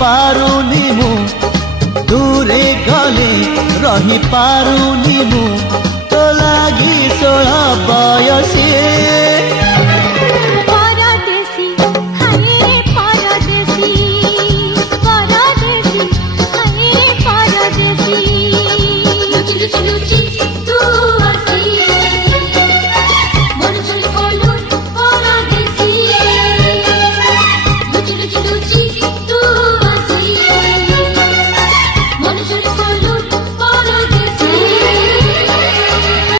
पारुनी मु दूरे गले रही पारुनी मु तो लागी 16 बयसी